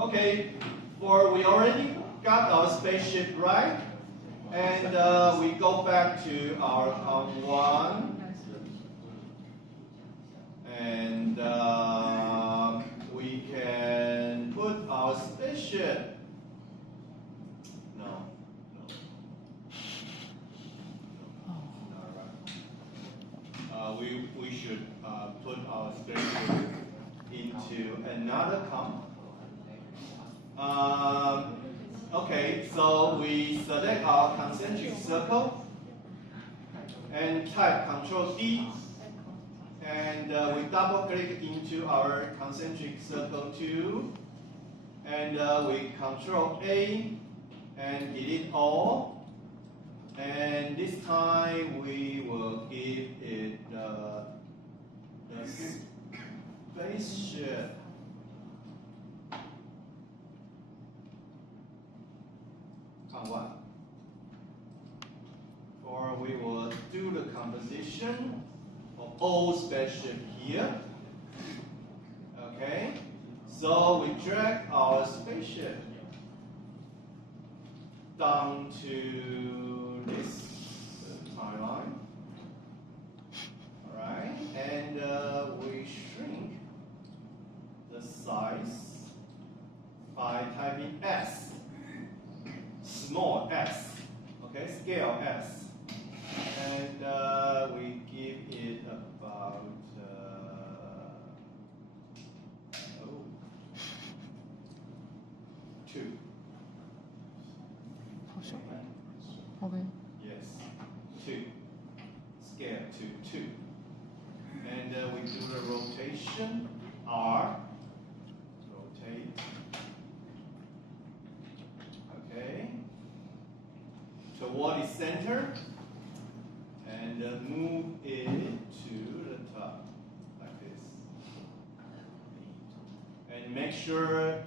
Okay, we already got our spaceship right, and we go back to our one, and we can put our spaceship. No. We should put our spaceship into another comp. Okay, so we select our concentric circle and type Ctrl D, and we double click into our concentric circle 2, and we Ctrl A and delete all, and this time we will give it the spaceship. One. Or we will do the composition of all spaceship here. Okay, so we drag our spaceship down to this timeline. Alright, and we shrink the size by typing S. Small s, okay, scale s, and we give it about 2. Okay. Yes, 2. Scale to 2, and we do the rotation R. Rotate. Okay. Toward the center, and move it to the top, like this. And make sure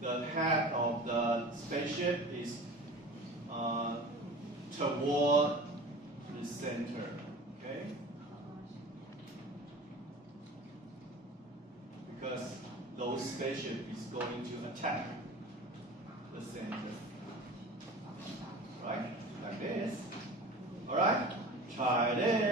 the head of the spaceship is toward the center. Okay? Because those spaceship is going to attack the center. Right? Like this. Alright? Try this.